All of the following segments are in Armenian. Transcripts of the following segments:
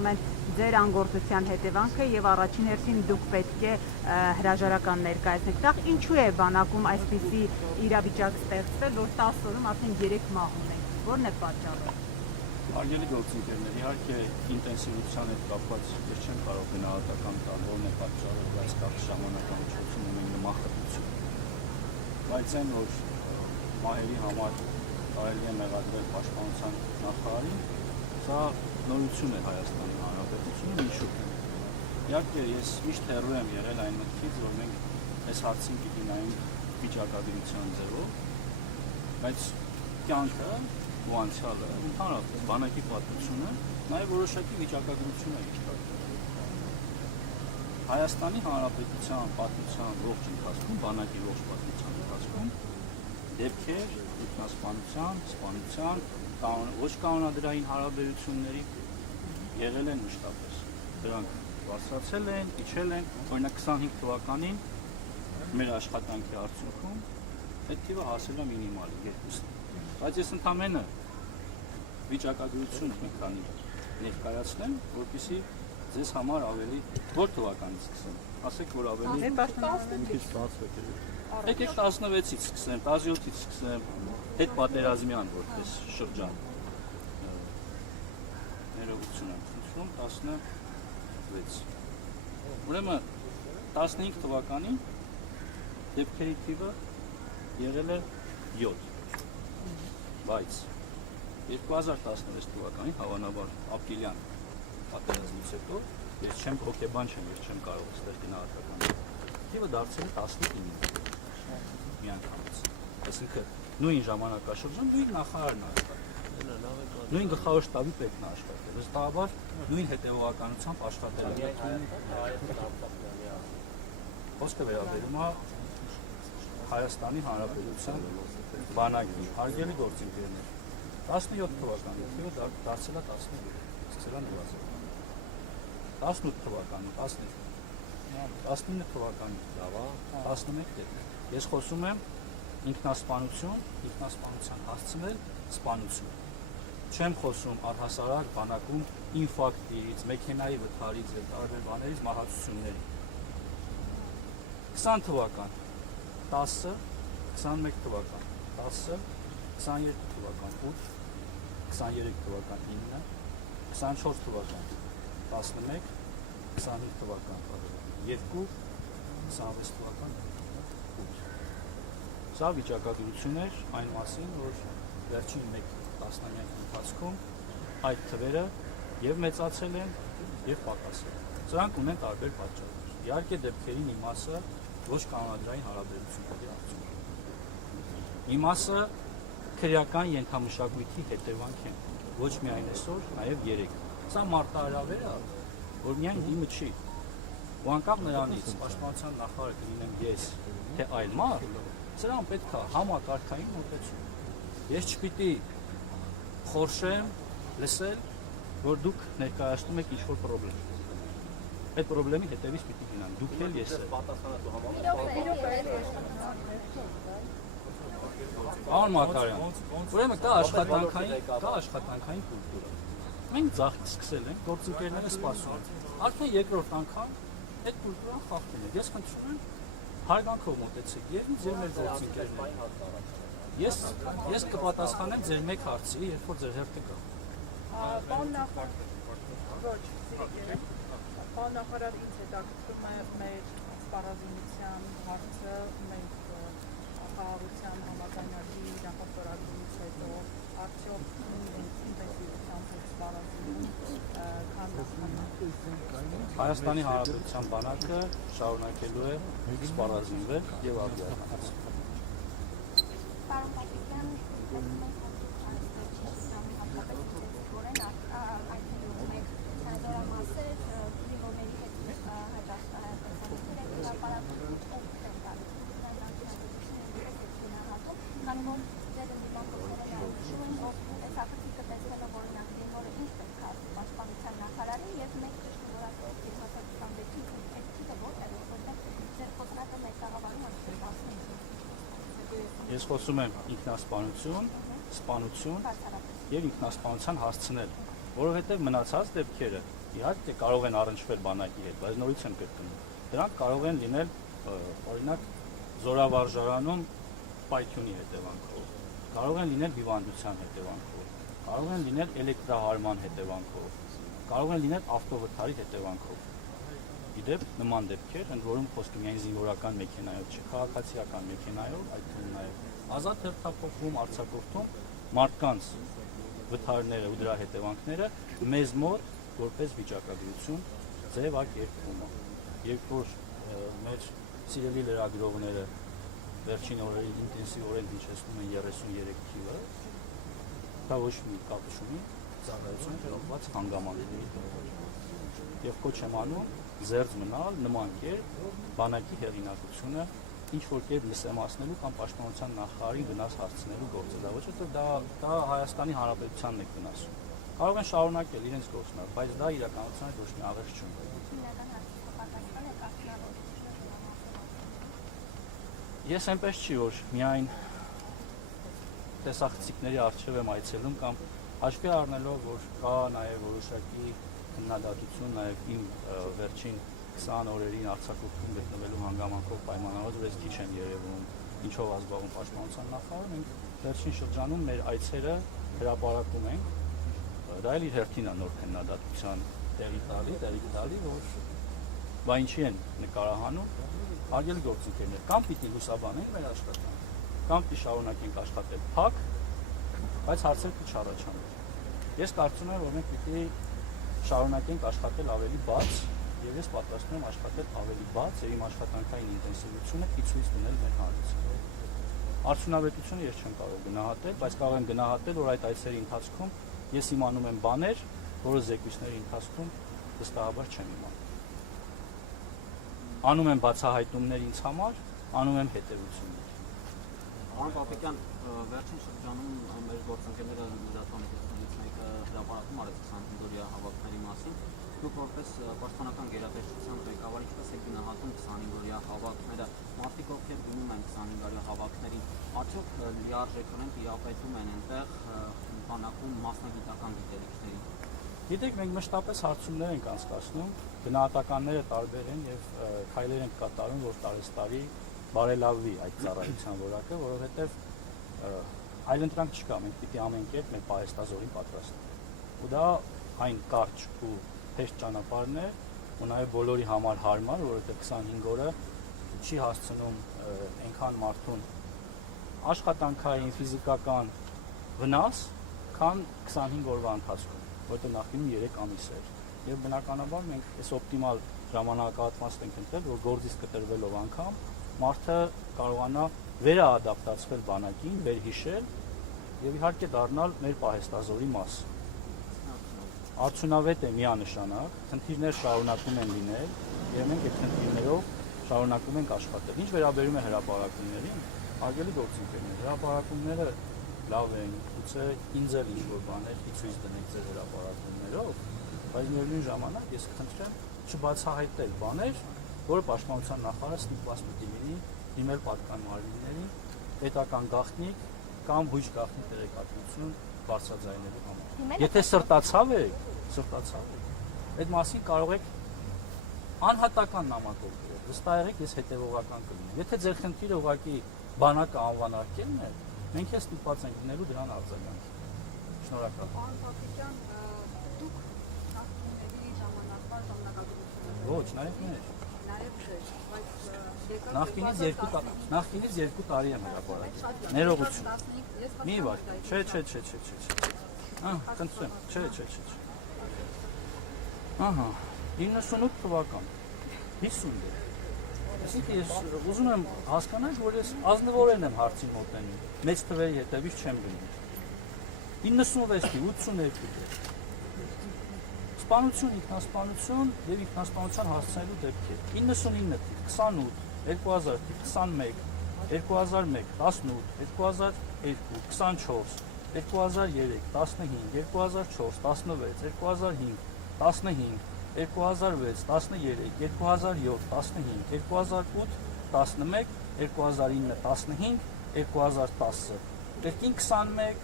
ասում են ձեր անգործության հետևանքը եւ առաջին հերթին դուք պետք է հրաժարական ներկայացնեք։ Դա ինչու է բանակում այսպիսի իրավիճակ ստեղծվել, որ 10 օրում արդեն 3 մահ ունենք։ Որն է պատճառը։ Հարգելի գործընկերներ, իհարկե ինտենսիվության հետ կապված ես չեմ կարող գնահատական տալ, որն է պատճառը, բայց կարճ ժամանակահատվածում ունենք նմախտություն։ Բայց այն, որ մահերի համար կարելի է մեղադրել պաշտպանության նախարարին, սա նորություն է Հայաստանի Հանրապետությունում մի շուտ։ Իհարկե ես միշտ հեռու եմ եղել այն մտքից, որ մենք այս հարցին պիտի նայենք վիճակագրության ձևով, բայց կյանքը ու անցյալը, ընդհանրապես բանակի պատմությունը նաև որոշակի վիճակագրություն է իշխում։ Հայաստանի Հանրապետության պատմության ողջ ընթացքում, բանակի ողջ պատմության ընթացքում դեպքեր ինքնասպանության, սպանության, ոչ կանոնադրային հարաբերությունների եղել են մշտապես։ Դրանք բարձրացել են, իջել են, օրինակ 25 թվականին մեր աշխատանքի արդյունքում այդ թիվը հասել է մինիմալի 2-ին։ Բայց ես ընդամենը վիճակագրություն մի քանի ներկայացնեմ, որպեսզի ձեզ համար ավելի որ թվականից սկսեմ։ Ասեք, որ ավելի եկեք 16-ից սկսեմ, 17-ից սկսեմ, հետ պատերազմյան որպես շրջան։ Ներողություն եմ խնդրում 16։ Ուրեմն 15 թվականին դեպքերի թիվը եղել է 7, բայց 2016 թվականին հավանաբար ապրիլյան պատերազմից հետո ես չեմ հոգեբան չեմ, ես չեմ կարող այստեղ գնահատական թիվը դարձել է 19 միանգամից։ Այսինքն նույն ժամանակաշրջան նույն նախարարն աշխատել, նույն գլխավոր շտաբի պետն աշխատել, վստահաբար նույն հետևողականությամբ աշխատել է։ Խոսքը վերաբերում է Հայաստանի Հանրապետության բանակի, հարգելի գործընկերներ, 17 թվականին թիվը դարձել է 12, սկսել է նվազել։ 18 թվականին 12, 19 թվականին 11 դեպք։ Ես խոսում եմ ինքնասպանություն, ինքնասպանության հասցնել սպանություն։ Չեմ խոսում առհասարակ բանակում ինֆարկտից, մեքենայի վթարից եւ տարբեր բաներից մահացությունների։ 20 թվական 10, 21 թվական 10, 22 թվական 8, 23 թվական 9, 24 թվական 11, 25 թվական 2, 26 թվական 8։ Սա վիճակագրություն էր այն մասին, որ վերջին մեկ տասնամյակի ընթացքում այդ թվերը եւ մեծացել են եւ պակասել։ Սրանք ունեն տարբեր պատճառներ։ Իհարկե դեպքերի մի մասը ոչ կանոնադրային հարաբերությունների արդյունք։ Մի մասը քրեական ենթամշակույթի հետևանք են, ոչ միայն այսօր, նաև երեկ։ Սա մարտահրավեր է, որ միայն դիմը չի։ Ու անկապ նրանից պաշտպանության նախարարը կլինեմ ես, թե այլ մարդ, սրան պետք է համակարգային մոտեցում։ Ես չպիտի խորշեմ, լսել, որ դուք ներկայացնում եք ինչ-որ պրոբլեմ։ Այդ պրոբլեմի հետևից պիտի գնան, դուք էլ ես էլ։ Պարոն Մակարյան, ուրեմն կա աշխատանքային կուլտուրա։ Մենք ձախից սկսել ենք, գործընկերները սպասում են։ Արդեն երկրորդ անգամ այդ կուլտուրան խախտել է։ Ես խնդրում եմ հարգանքով մոտեցեք եւ ինձ եւ մեր գործընկերներին։ Ես կպատասխանեմ ձեր մեկ հարցի, երբ որ ձեր հերթը գա։ Պարոն նախարար, ինձ հետաքրքրում է մեր սպառազինության հարցը, մենք խաղաղության համաձայնագրի նախաստորագրումից հետո արդյոք ինտենսիվությամբ սպառազինում Հայաստանի Հանրապետության բանակը շարունակելու է սպառազինվել եւ արձանագրել։ Ես խոսում եմ ինքնասպանություն, սպանություն եւ ինքնասպանության հասցնել, որովհետեւ մնացած դեպքերը Իհարկե կարող են առնչվել բանակի հետ, բայց նորից եմ կրկնում։ Դրանք կարող են լինել օրինակ զորավարժարանում պայթյունի հետևանքով, կարող են լինել հիվանդության հետևանքով, կարող են լինել էլեկտրահարման հետևանքով, կարող են լինել ավտովթարի հետևանքով։ Իդեպ նման դեպքեր, ընդ որում խոսքը միայն զինվորական մեքենայով չէ, քաղաքացիական մեքենայով, այդ թվում նաև ազատ հերթափոխում, արձակուրդում մարդկանց վթարները ու դրա հետևանքները մեզ մոտ որպես վիճակագրություն ձևակերպվում է։ Երբ որ մեր սիրելի լրագրողները վերջին օրերին ինտենսիվորեն հիշեցնում են 33 թիվը, դա ոչ մի կապ չունի ծառայություն կրողված հանգամանքների եւ կոչ եմ անում զերծ մնալ նման կերպ բանակի հեղինակությունը ինչ որ կերպ լսեմացնելու կամ պաշտպանության նախարարին գնաց հարցնելու գործը, դա ոչ թե դա Հայաստանի Հանրապետությանն է գնասում։ Կարող են շարունակել իրենց գործն, բայց դա իրականության ոչ մի աղերս չունի։ Ես այնպես չի, որ միայն տեսախցիկների առջև եմ այցելում կամ հաշվի առնելով, որ կա նաև որոշակի քննադատություն նաև իմ վերջին 20 օրերին արձակուրդում գտնվելու հանգամանքով պայմանավորված, որ ես քիչ եմ երևում, ինչով ազգային պաշտպանության նախարարը, մենք վերջին շրջանում մեր այցերը հրապարակում ենք, դա էլ իր հերթին է նոր քննադատության տեղի տալի, որ բա ինչի են նկարահանում, արգելի գործընկերներ, կամ պիտի լուսաբանենք մեր աշխատանքը, կամ պիտի շարունակենք աշխատել փակ, բայց հարցեր պիտի չառաջանան։ Ես կարծում եմ, որ մենք պիտի շարունակենք աշխատել ավելի բաց, եւ ես պատրաստվում եմ աշխատել ավելի բաց եւ իմ աշխատանքային ինտենսիվությունը ցույց տնել մեր հանրությանը։ Արդյունավետությունը ես չեմ կարող գնահատել, բայց կարող եմ գնահատել, որ այդ այցերի ընթացքում ես իմանում եմ բաներ, որը զեկույցների ընթացքում վստահաբար չեմ իմանում։ Անում եմ բացահայտումներ ինձ համար, անում եմ հետևություններ։ Պարոն Պապիկյան, վերջին շրջանում մեր գործընկերները լրատվամիջոցներից մեկը հրապարակում արեց 25-օրյա հավաքների մասին։ Դուք որպես պաշտպանական գերատեսչության ղեկավար ինչպես եք գնահատում 25-օրյա հավաքները, մարդիկ ովքեր գնում են 25-օրյա հավաքներին, արդյոք լիարժեքորեն տիրապետում են այնտեղ բանակում մասնագիտական գիտելիքների։ Գիտեք, մենք մշտապես հարցումներ ենք անցկացնում, գնահատականները տարբեր են եւ քայլեր ենք կատարում, որ տարեստարի բարելավվի այդ ծառայության որակը, որովհետեւ այլընտրանք չկա, մենք պիտի ամեն կերպ մեր պահեստազորին պատրաստենք։ Ու դա այն կարճ ու հեշտ ճանապարհն է, ու նաեւ բոլորի համար հարմար, որովհետեւ 25 օրը չի հասցնում այնքան մարդուն աշխատանքային, ֆիզիկական վնաս, քան 25 օրվա ընթացքում, որտեղ նախկինում 3 ամիս էր։ Եվ բնականաբար մենք այս օպտիմալ ժամանակահատվածն ենք ընտրել, որ գործից կտրվելով անգամ մարդը կարողանա վերաադապտացվել բանակին, վերհիշել եւ իհարկե դառնալ մեր պահեստազորի մաս։ Արդյունավետ է միանշանակ, խնդիրներ շարունակում են լինել եւ մենք այդ խնդիրներով շարունակում ենք աշխատել։ Ինչ վերաբերում է հրապարակումներին, արգելի գործընկերներ, հրապարակումները լավ են, գուցե ինձ էլ ինչ-որ բաներ ցույց դնեք ձեր հրապարակումներով, բայց միևնույն ժամանակ ես կխնդրեմ չբացահայտել բաներ, որը պաշտպանության նախարարը ստիպված պիտի լինի դիմել պատկան մարմիններին, պետական գաղտնիք կամ հույժ գաղտնի տեղեկատվություն բարձրաձայնելու համար։ Եթե սրտացավ եք, այդ մասին կարող եք անհատական նամակով գրել, վստահ եղեք ես հետևողական կլինեմ։ Եթե ձեր խնդիրը ուղղակի բանակը անվանարկելն է, մենք էլ ստիպված ենք լինելու դրան արձագանքի։ Շնորհակալ։ Պարոն Պապիկյան, դուք նախկինների ժամանակվա ժամանակագրությունը Ոչ, նայեք մեր։ նաև չէ, բայց Նախկինից 2 տարի եմ հրապարակել։ Ներողություն։ Մի վար։ Չէ։ Խնդրեմ։ Չէ։ Ահա, 98 թվական։ 50 է։ Այսինքն ես ուզում եմ հասկանալ, որ ես ազնվորեն եմ հարցին մոտենում։ Մեծ թվերի հետևից չեմ գնում։ 96-ի 82-ի։ Սպանություն, ինքնասպանություն եւ ինքնասպանության հասցնելու դեպքեր։ 99 թիվ, 28, 2000 թիվ, 21, 2001, 18, 2002, 24, 2003, 15, 2004, 16, 2005, 15, 2006, 13, 2007, 15, 2008, 11, 2009, 15, 2010, 21,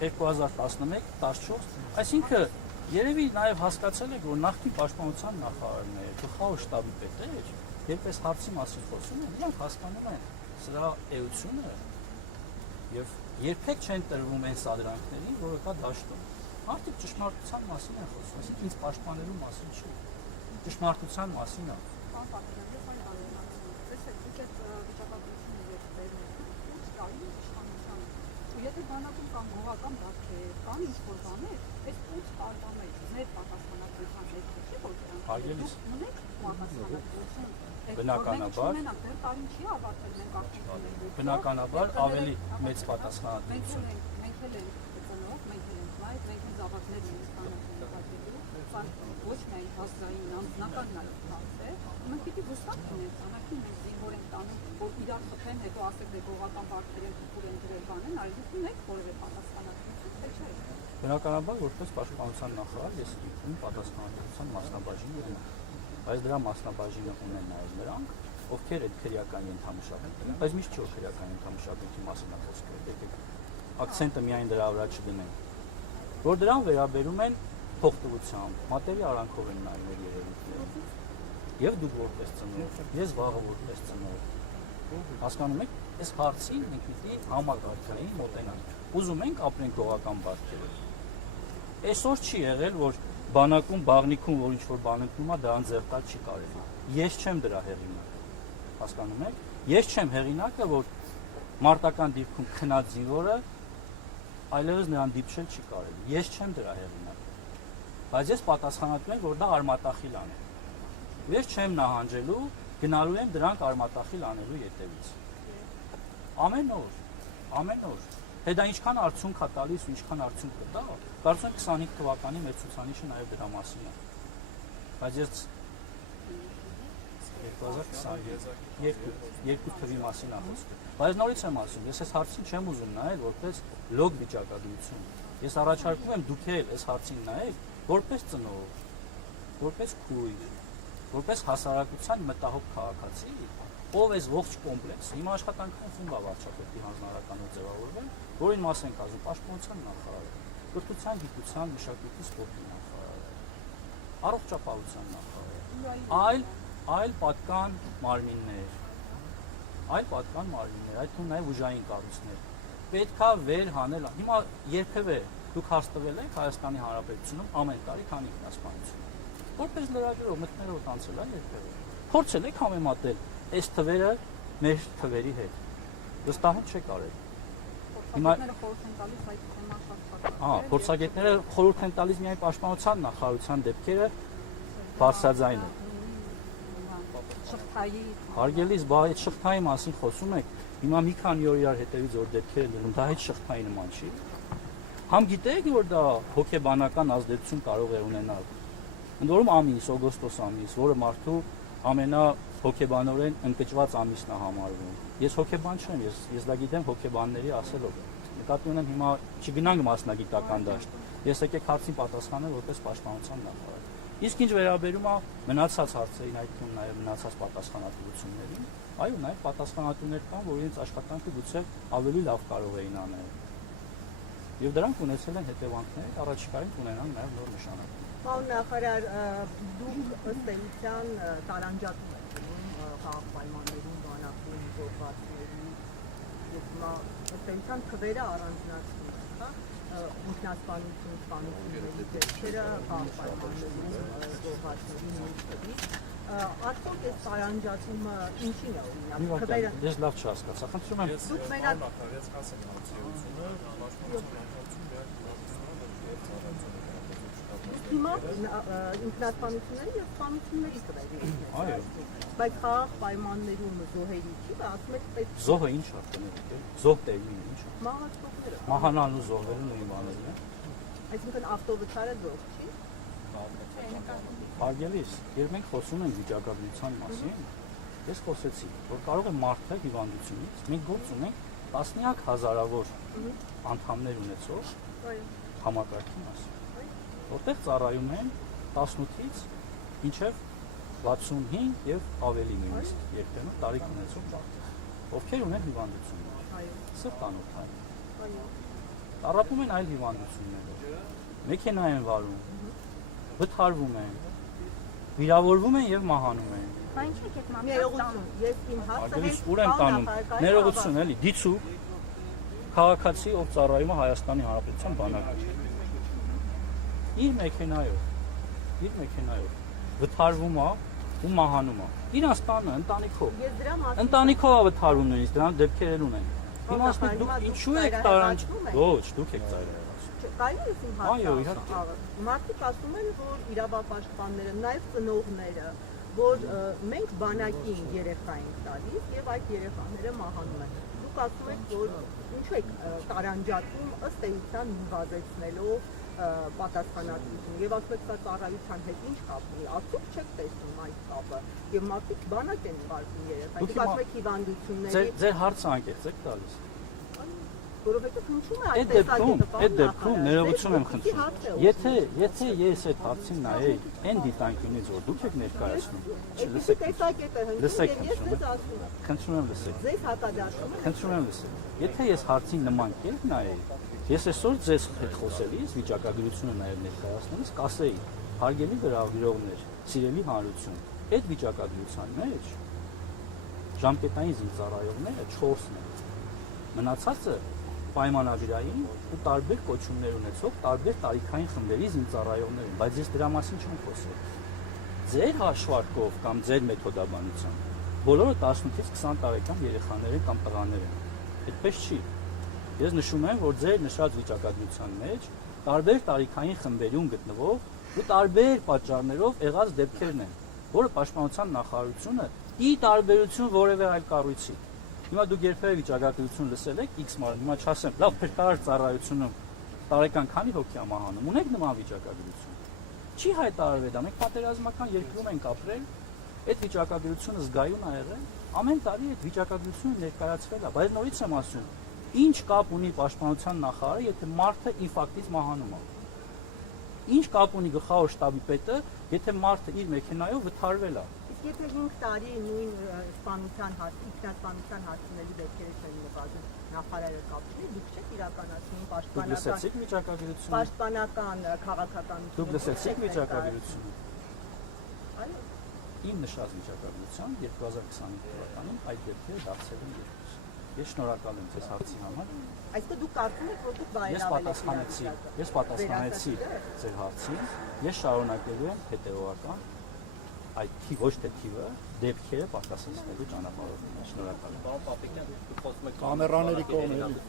2011, 14, այսինքն Երևի նաև հասկացել եք, որ նախկին պաշտպանության նախարարները, գլխավոր շտաբի պետեր, երբ այս հարցի մասին խոսում են, իրանք հասկանում են սրա էությունը եւ երբեք չեն տրվում այն սադրանքներին, որը կա դաշտում։ Մարդիկ ճշմարտության մասին են խոսում, այսինքն ինձ պաշտպանելու մասին չէ։ Ճշմարտության մասին է։ Պարոն Պապիկյան, ես այն բանացնում եմ։ Տեսեք, դուք այդ վիճակագրությունը երբ վերնեք, ինչ տարի իշխանության։ Ու եթե բանակում կան գողական բացեր, կան ինչ-որ բաներ, այս 8 տարվա մեջ մեր պատասխանատվության հետ չի որ Հարգելիս։ ունենք պատասխանատվություն։ Բնականաբար դեռ տարին չի ավարտել, մենք արդեն ունենք։ Բնականաբար ավելի մեծ պատասխանատվություն։ Մենք էլ ենք ծնող, մենք էլ ենք մայր, մենք էլ զավակներ ենք ստանալու, բայց ոչ միայն հասարակային անձնական նաև հարց է։ Մենք պիտի վստահ լինենք, անակին մենք զինվոր ենք տանում, որ իրար խփեն, հետո ասեք դե գողական բարդեր են փուր են դրել բանեն, այլ դուք ունեք որևէ պատասխանատվություն, թե չէ։ Բնականաբար որպես պաշտպանության նախարար ես իմ պատասխանատվության մասնաբաժին ունեմ, բայց դրա մասնաբաժինը ունեն նաև նրանք, ովքեր այդ քրեական ենթամշակույթն են, բայց միշտ չի որ քրեական ենթամշակույթի մասին է խոսքը, եկեք ակցենտը միայն դրա վրա չդնենք, որ դրան վերաբերում են փոխտվությամբ, մատերի արանքով են նայում մեր երևույթները, եւ դուք որպես ծնող, ես վաղը որպես ծնող, հասկանում եք, այս հարցին մենք պիտի համակարգային մոտենանք, ուզում ենք ապրենք գողական բարքերով։ Այսօր չի եղել, որ բանակում, բաղնիքում, որ ինչ-որ բան ընկնում է, դրան ձեռտալ չի կարելի։ Ես չեմ դրա հեղինակը։ Հասկանում եք։ Ես չեմ հեղինակը, որ մարտական դիրքում քնած զինվորը այլևս նրան դիպչել չի կարելի։ Ես չեմ դրա հեղինակը։ Բայց ես պատասխանատու եմ, որ դա արմատախիլ է։ Ես չեմ նահանջելու, գնալու եմ դրանք արմատախիլ անելու ետևից։ Ամեն օր։ Թե դա ինչքան արդյունք է տալիս ու ինչքան արդյունք կտա, կարծում եմ 25 թվականի մեր ցուցանիշը նաև դրա մասին է։ Բայց ես 2022 թվի մասին է խոսքը։ Բայց նորից եմ ասում, ես այս հարցին չեմ ուզում նայել որպես լոգ վիճակագրություն։ Ես առաջարկում եմ դուք էլ այս հարցին նայեք որպես ծնող, որպես քույր, որպես հասարակության մտահոգ քաղաքացի, ով էս ողջ կոմպլեքսը, հիմա աշխատանքային խումբ է վարչապետի հանձնարարականով ձևավորվել, որին մաս ենք ասում պաշտպանության նախարարը, կրթության, գիտության, մշակույթի, սպորտի նախարարը, առողջապահության նախարարը, այլ պատկան մարմիններ, այդ թվում նաև ուժային կառույցներ, պետքա վեր հանել, հիմա երբևէ դուք հարց տվել եք Հայաստանի Հանրապետությունում ամեն տարի քանի ինքնասպանություն, որպես լրագրող մտներով անցել է երբևէ, փորձել եք համեմատել այս թվերը մեր թվերի հետ, վստահում չեք արել։ Փորձագետները խորհուրդ են տալիս միայն պաշտպանության նախարարության դեպքերը բարձրաձայնել։ Հարգելիս, բա այդ շղթայի մասին խոսում եք, հիմա մի քանի օր իրար հետևից որ դեպքեր են դնում, դա այդ շղթայի նման չի։ Համ գիտեք, որ դա հոգեբանական ազդեցություն կարող է ունենալ։ Ընդ որում ամիս, օգոստոս ամիս, որը մարդու ամենահոգեբանորեն ընկճված ամիսն է համարվում։ Ես հոգեբան չեմ, ես դա գիտեմ հոգեբանների ասելով։ Նկատի ունեմ հիմա չգնանք մասնագիտական դաշտ։ Ես եկեք հարցին պատասխանել որպես պաշտպանության նախարար։ Իսկ ինչ վերաբերում է մնացած հարցերին, այդ թվում նաև մնացած պատասխանատվություններին, այո, նաև պատասխանատուներ կան, որ իրենց աշխատանքը գուցե ավելի լավ կարող էին անել։ Եվ դրանք ունեցել են հետևանքներ, առաջիկայում կունենան նաև նոր նշանակություն։ Պարոն նախարար, դուք ըստ էության տարանջատում եք գնում խաղաղ պայմաններում, բանակում, զորվածների, եւ հիմա ըստ էության թվերը առանձնացնում եք, հա, ինքնասպանություն, սպանությունների դեպքերը խաղաղ պայմաններում, զորվածների նույնիսկ արդյոք այս տարանջատումը ինչին է օրինակ թվերը։ Ես լավ չհասկացա, խնդրում եմ։ Դուք մենակ հիմա ինքնասպանությունների եւ սպանությունների թվերի։ Այո։ Բայց խաղաղ պայմաններում զոհերի չի, ասում եք պետք Զոհը ինչ է կներեք, զոհ տեղի ինչ է։ մահացողները։ Մահանալու զոհվելու նույն բաներն են։ Այսինքն ավտովթարը զոհ չի։ Հարգելիս, երբ մենք խոսում ենք վիճակագրության մասին, ես խոսեցի, որ կարող է մարդը հիվանդությունից, մենք գործ ունենք տասնյակ հազարավոր անդամներ ունեցող համակարգի մասին, որտեղ ծառայում են 18-ից մինչև 65 եւ ավելի նույնիսկ երբեմն տարիք ունեցող մարդիկ, ովքեր ունեն հիվանդություններ, սրտանոթային, տառապում են այլ հիվանդություններով, մեքենա են վարում, վթարվում են, վիրավորվում են եւ մահանում են։ Բա ինչ եք այդ Ներողություն, ես իմ հարցը Ագրիս ուր եմ տանում։ Ներողություն էլի, դիցուկ քաղաքացի, ով ծառայում է Հայաստանի Հանրապետության բանակում։ Իր մեքենայով վթարվում է ու մահանում է։ Իրանց տանը ընտանիքով։ Ես դրա մասին Ընտանիքով է վթարում նույնիսկ, դրանց դեպքեր ունեն։ Իմաստը դուք ինչու եք տարանջ։ Ոչ, դուք եք ծայրահեղացնում։ Կարելի է իմ Այո, հարցը։ իհարկե։ Մարդիկ ասում են, որ իրավապաշտպանները, նաև ծնողները, որ մենք բանակի երեխա ենք տալիս եւ այդ երեխաները մահանում են։ Դուք ասում եք, որ ինչու եք տարանջատում ըստ էության նվազեցնելով պատասխանատվություն եւ ասում եք սա ծառայության հետ ինչ կապ ունի, արդյոք չեք տեսնում այդ կապը եւ մարդիկ բանակ են ուղարկում երեխային։ Դուք ասում եք հիվանդությունների Ձեր հարցը անկեղծ եք տալիս։ որովհետեւ հնչում է Այդ դեպքում ներողություն եմ խնդրում։ Եթե ես այդ հարցին նայեի, այն դիտանկյունից որ դուք եք ներկայացնում, չլսեք։ Լսեք, խնդրում եմ լսեք։ Ձեզ հակադարձում եմ։ Խնդրում եմ լսեք։ Եթե ես հարցին նման կերպ նայեի, ես այսօր ձեզ հետ խոսելիս վիճակագրությունը նաև ներկայացնելիս կասեի, հարգելի գրավիրողներ, սիրելի հանրություն, այդ վիճակագրության մեջ ժամկետային զինծառայողները 4-ն են։ Մնացածը պայմանագրային ու տարբեր կոչումներ ունեցող տարբեր տարիքային խմբերի զինծառայողներ են, բայց ես դրա մասին չեմ խոսել։ Ձեր հաշվարկով կամ ձեր մեթոդաբանությամբ բոլորը 18-ից 20 տարեկան երեխաներ են կամ տղաներ են։ Այդպես չի։ Ես նշում եմ, որ ձեր նշած վիճակագրության մեջ տարբեր տարիքային խմբերում գտնվող ու տարբեր պատճառներով եղած դեպքերն են, որը Պաշտպանության նախարարությունը ի տարբերություն որևէ այլ կառույցի։ Հիմա դուք երբևէ վիճակագրություն լսել եք X մարդ, հիմա չասեմ, լավ փրկարար ծառայությունում տարեկան քանի հոգի է մահանում, ունեք նման վիճակագրություն։ Չի հայտարարվել դա, մենք պատերազմական երկրում ենք ապրել, այդ վիճակագրությունը զգայուն ա եղել, ամեն տարի այդ վիճակագրությունը ներկայացվել է, բայց նորից եմ ասում, ինչ կապ ունի Պաշտպանության նախարարը, եթե մարդը ինֆարկտից մահանում է։ Ինչ կապ ունի գլխավոր շտաբի պետը, եթե մարդը իր մեքենայով վթարվել է։ Իսկ եթե 5 տարի նույն ինքնասպանության հարցների դեպքերը չեն նվազում, նախարարը կապ չունի, դուք չեք իրականացնում Դուք լսեցիք վիճակագրությունը։ պաշտպանական քաղաքականությունը։ Դուք լսեցիք վիճակագրությունը։ Այո։ Իմ նշած վիճակագրության 2025 թվականին այդ դեպքերը դարձել են 2։ Ես շնորհակալ եմ ձեզ հարցի համար։ Այսինքն դուք կարծում եք, որ դուք բարելավել եք Ես պատասխանեցի ձեր հարցին։ Ես շարունակելու եմ հետևողական այդ ոչ թե թիվը դեպքերը պատասխանելու ճանապարհով։ Շնորհակալ եմ։ Պարոն Պապիկյան, դուք խոսում եք Կամերաների կողմից,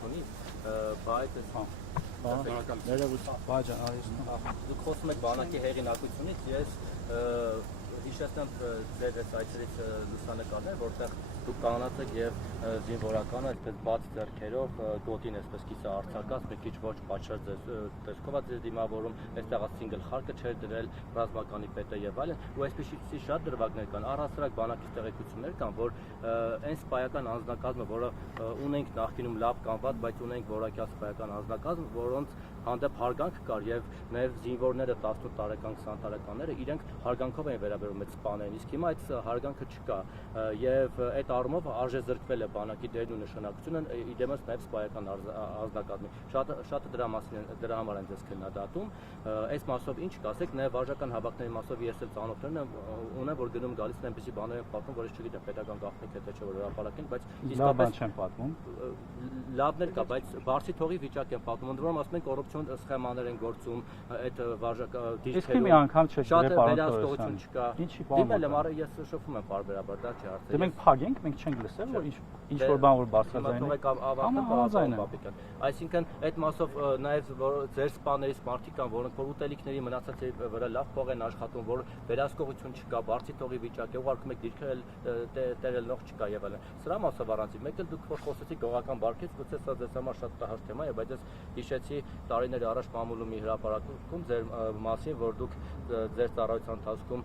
բայց Ներողություն, բաժան, արիս։ դուք խոսում եք բանակի հեղինակությունից, ես հիշեցնեմ ձեր այս այցերից լուսանկարներ, որտեղ դուք կանած եք եւ զինվորականը այսպես բաց ձեռքերով գոտին այսպես կիսա արձակած, մի քիչ ոչ պատշաճ տեսքով է դիմավորում, այստեղ ասինգլ խարկը չէր դրել, ռազմականի պետը եւ այլն, ու այսպեսի շատ դրվագներ կան, առհասարակ բանակի տեղեկություններ կան, որ այն սպայական անձնակազմը, որը ունենք նախկինում լավ կանված, բայց ունենք որակյալ սպայական անձնակազմ, որոնց հանդեպ հարգանք կար եւ նաեւ զինվորները 18 տարեկան 20 տարեկանները իրենք հարգանքով են վերաբերում այդ սպաներին, իսկ հիմա այդ հարգանքը չկա եւ այդ առումով արժե զրկվել է բանակի դերն ու նշանակությունը իդեմս նաեւ սպայական անձնակազմի։ Շատը դրա մասին դրա համար են ձեզ քննադատում, այս մասով ինչ կասեք, նաեւ վարժական հավաքների մասով ես էլ ծանոթներն ունեմ, որ գնում գալիս են այնպեսի բաներ են պատմում, որ ես չգիտեմ պետական գաղտնիք է թե չէ, որ հրապարակեն, բայց իսկապես չեմ պատմում։ Լավներ կա, բայց բարձի թողի վիճակ են պատմում, ընդ որում ասում են կոռուպցիոն սխեմաներ են գործում, այդ վարժական դիրքերում։ Իսկ մի անգամ չէ շատ վերահսկողություն չկա։ Ինչի բան։ Դիմել եմ, արի ես շփվում եմ բարբերաբար, դա չի հարցը։ Դե մենք փագենք, մենք չենք լսել, որ ինչ որ բան որ բարձրաձայնի։ Այսինքն այդ մասով նաև ձեր սպաներից մարդիկ կան, որոնք որ ուտելիքների մնացածի վրա լավ փող են աշխատում, որ վերահսկողություն չկա, բարձի թողի վիճակ է, ուղարկում եք դիրքեր տերելնող չկա եւ այլն։ Սրա մասով առանցի մեկ էլ դուք խոսեցիք գողական բարքից, գուցե սա ձեզ համար շատ տհաճ թեմա է, բայց ես հիշեցի տարիներ առաջ մամուլումի հրապարակում ձեր մասին, որ դուք ձեր ծառայության ընթացքում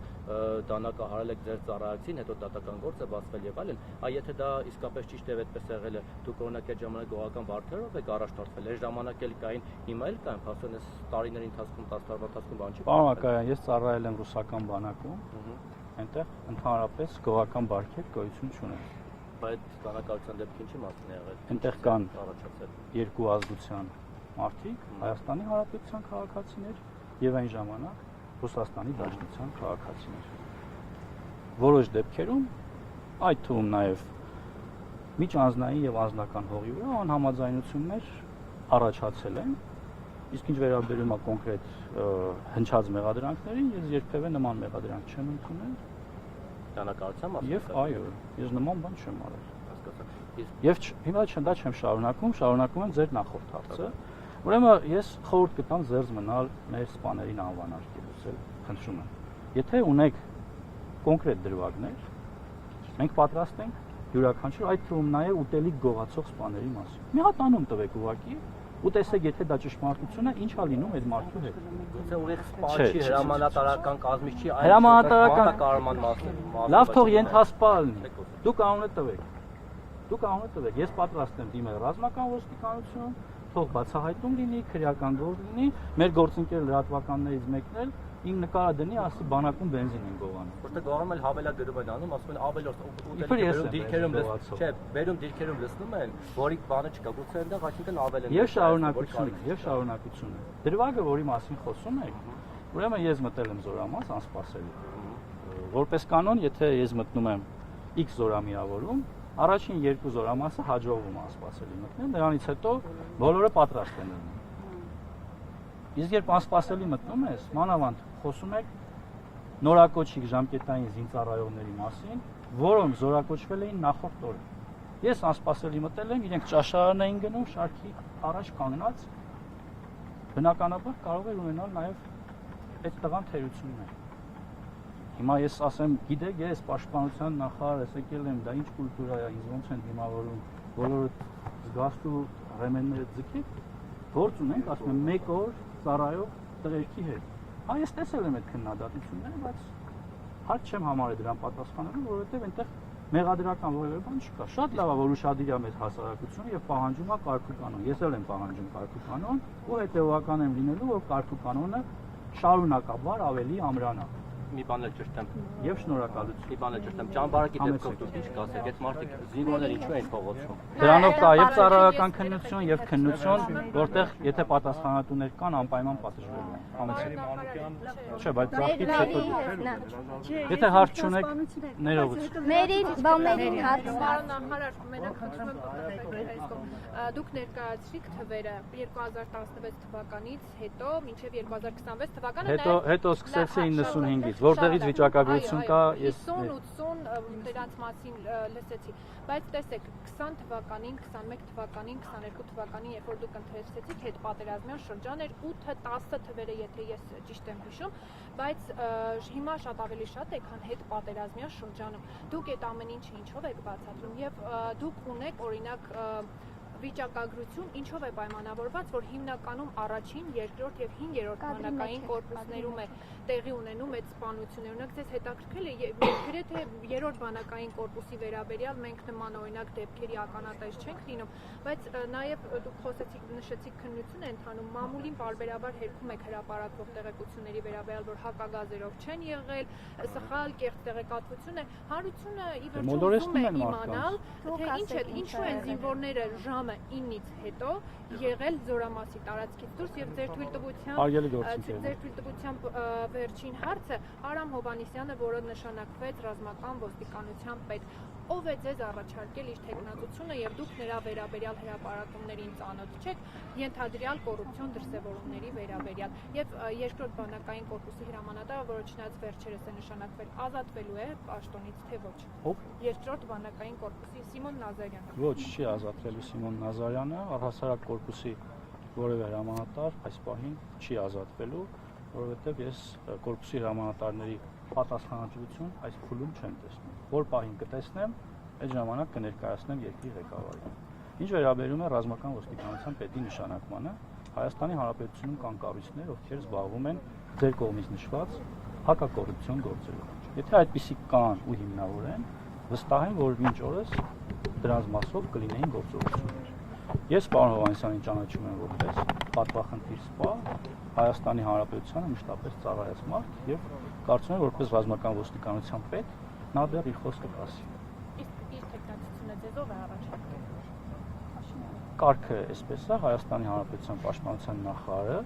դանակահարել եք ձեր ծառայակցին, հետո դատական գործ է բացվել եւ այլն։ Այ եթե դա իսկապես ճիշտ է, այդպես եղել է, դուք օրինակ այդ ժամանակ գողական բարքերով եք առաջ տարտվել, այս ժամանակ էլ կային, հիմա էլ կային, փաստորեն այս տարիների ընթացքում 10 տարվա ընթացքում բան չի։ Պարոն Ակայան, ես ծառայել եմ ռուսական բանակում, այնտեղ ընդհանրապես գողական բարքեր գոյություն չունեն։ Բայց դանակահարության դեպքին չի մասին է եղել։ Այնտեղ կան երկու ազգության մարդիկ Հայաստանի Հանրապետության քաղաքացիներ եւ այն ժամանակ Ռուսաստանի Դաշնության քաղաքացիներ։ Որոշ դեպքերում, այդ թվում նաեւ միջանձնային եւ անձնական հողի վրա անհամաձայնություններ առաջացել են, իսկ ինչ վերաբերում է կոնկրետ հնչած մեղադրանքներին, ես երբևէ նման մեղադրանք չեմ ընդունել։ Ճանապարհության մասը։ Եվ այո, ես նման բան չեմ արել։ Եվ հիմա դա չեմ շարունակում եմ ձեր նախորդ հարցը։ Ուրեմն ես խորհուրդ կտամ ձերզ մնալ մեր սպաներին անվանարկելուց, խնդրում եմ։ Եթե ունեք կոնկրետ դրվագներ, մենք պատրաստ ենք յուրաքանչյուր այդ թվում նաև ուտելիք գողացող սպաների մասին։ Մի հատ անուն տվեք ուղղակի ու տեսեք, եթե դա ճշմարտություն է, ինչա լինում այդ մարդու հետ։ Գուցե ուղիղ սպա չի, հրամանատարական կազմիչ չի, Հրամանատարական կառման մասը։ Լավ, թող ենթասպա լինի։ Դուք անունը տվեք։ Ես պատրաստ եմ դիմել ռազմական ոստիկանություն, թող բացահայտում լինի, քրեական գործ լինի, մեր գործընկեր լրատվականներից մեկն էլ իմ նկարը դնի, ասի բանակում բենզին են գողանում։ Որտեղ գողանում էլ հավելագրում են անում, ասում են ավելորդ ուտելիք դիրքերում չէ, բերում դիրքերում լցնում են, որի բանը չկա, գուցե այնտեղ այսինքն ավել են։ Եվ շարունակություն է։ Դրվագը, որի մասին խոսում եք, ուրեմն ես մտել եմ զորամաս անսպասելի։ Որպես կանոն, եթե ես մտնում եմ X զորամիավորում, առաջին 2 զորամասը հաջողվում է անսպասելի մտնել, նրանից հետո բոլորը պատրաստ են լինում։ Իսկ երբ անսպասելի մտնում ես, մանավանդ խոսում եք նորակոչիկ ժամկետային զինծառայողների մասին, որոնք զորակոչվել էին նախորդ օրը։ Ես անսպասելի մտել եմ, իրենք ճաշարան էին գնում, շարքի առաջ կանգնած, բնականաբար կարող էր ունենալ նաև այդ տղան թերություններ։ Հիմա ես ասեմ, գիտեք, ես պաշտպանության նախարար ես եկել եմ, դա ինչ կուլտուրա է, ինձ ոնց են դիմավորում, բոլորը զգաստու ռեմենները ձգեք, գործ ունենք, ասում եմ, 1 օր ծառայող տղերքի հետ։ Հա, ես տեսել եմ այդ քննադատությունները, բայց հարց չեմ համարել դրան պատասխանելու, որովհետև այնտեղ մեղադրական որևէ բան չկա։ Շատ լավ է, որ ուշադիր է մեր հասարակությունը եւ պահանջում է կարգուկանոն։ Ես էլ եմ պահանջում կարգուկանոն ու հետեւական եմ լինելու, որ կարգուկանոնը շարունակաբար ավելի ամրանա։ Մի բան էլ ճշտեմ։ Եվ շնորհակալություն։ Մի բան էլ ճշտեմ։ Ճամբարակի դեպքով դուք ինչ կասեք, այդ մարդիկ զինվորներ ինչու են փողոցում։ Դրանով կա եւ ծառայական քննություն եւ քննություն, որտեղ եթե պատասխանատուներ կան, անպայման պատժվելու են։ Համեցեք։ Չէ, բայց զախից հետո եթե հարց չունեք, ներողություն։ Մերին հարց։ Պարոն նախարար, մենակ խնդրում եմ պատասխանեք դուք ներկայացրիք թվերը 2016 թվականից հետո մինչև 2026 թվականը Հետո սկսեցի 95-ից, որտեղից վիճակագրություն կա, ես 50-80 դրանց մասին լսեցի, բայց տեսեք 20 թվականին, 21 թվականին, 22 թվականին, երբ որ դուք ընթերցեցիք հետ պատերազմյան շրջան էր 8-10 թվերը, եթե ես ճիշտ եմ հիշում, բայց հիմա շատ ավելի շատ է, քան հետ պատերազմյան շրջանում։ Դուք այդ ամեն ինչը ինչով եք բացատրում եւ դուք ունեք օրինակ վիճակագրություն ինչով է պայմանավորված, որ հիմնականում առաջին, երկրորդ եւ 5-րդ բանակային կորպուսներում է տեղի ունենում այդ սպանությունները։ Օրինակ ձեզ հետաքրքրել է գրեթե 3-րդ բանակային կորպուսի վերաբերյալ մենք նման օրինակ դեպքերի ականատես չենք լինում, բայց նաեւ դուք խոսեցիք, նշեցիք քննություն է ընթանում, մամուլին բարբերաբար հերքում եք հրապարակվող տեղեկությունների վերաբերյալ, որ հակագազերով չեն եղել, սխալ կեղծ տեղեկատվություն է, հանրությունը ի վերջո ուզում է իմանալ, թե ինչու են զինվորները ժամը 9-ից հետո եղել զորամասի տարածքից դուրս եւ ձեր թույլտվությամբ վերջին հարցը Արամ Հովանիսյանը, որը նշանակվեց ռազմական ոստիկանության պետ, ով է ձեզ առաջարկել իր թեկնածությունը եւ դուք նրա վերաբերյալ հրապարակումներին ծանոթ չեք, ենթադրյալ կոռուպցիոն դրսևորումների վերաբերյալ եւ երկրորդ բանակային կորպուսի հրամանատարը, որը չնայած վերջերս է նշանակվել, ազատվելու է պաշտոնից թե ոչ։ Ով? Երկրորդ բանակային կորպուսի Սիմոն Նազարյանը։ Ոչ, չի ազատվելու Սիմոն Նազարյանը, առհասարակ կորպուսի որևէ հրամանատար այս պահին չի ազատվելու, որովհետև ես կորպուսի հրամանատարների պատասխանատվություն այս փուլում չեմ տեսնում։ Որ պահին կտեսնեմ, այդ ժամանակ կներկայացնեմ երկրի ղեկավարին։ Ինչ վերաբերում է ռազմական ոստիկանության պետի նշանակմանը, Հայաստանի Հանրապետությունում կան կառույցներ, ովքեր զբաղվում են ձեր կողմից նշված հակակոռուպցիոն գործերով։ Եթե այդպիսիք կան ու հիմնավոր են, վստահ եմ, որ մինչ օրս դրանց մասով կլինեին գործողություններ։ Ես պարոն Հովանեսյանին ճանաչում եմ որպես պատվախնդիր սպա, Հայաստանի Հանրապետությանը մշտապես ծառայած մարդ եւ կարծում եմ, որպես ռազմական ոստիկանության պետ, նա դեռ իր խոսքը կասի։ Իսկ իր թեկնածությունը ձեզ ով է առաջարկել։ կարգը այսպես է, Հայաստանի Հանրապետության Պաշտպանության նախարարը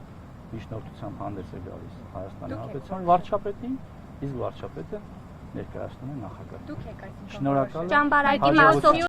միջնորդությամբ հանդես է գալիս Հայաստանի Հանրապետության վարչապետին, իսկ վարչապետը ներկայացնում է նախագահին։ Դուք եք այսինքն Շնորհակալ եմ։ Ճամբարակի մասով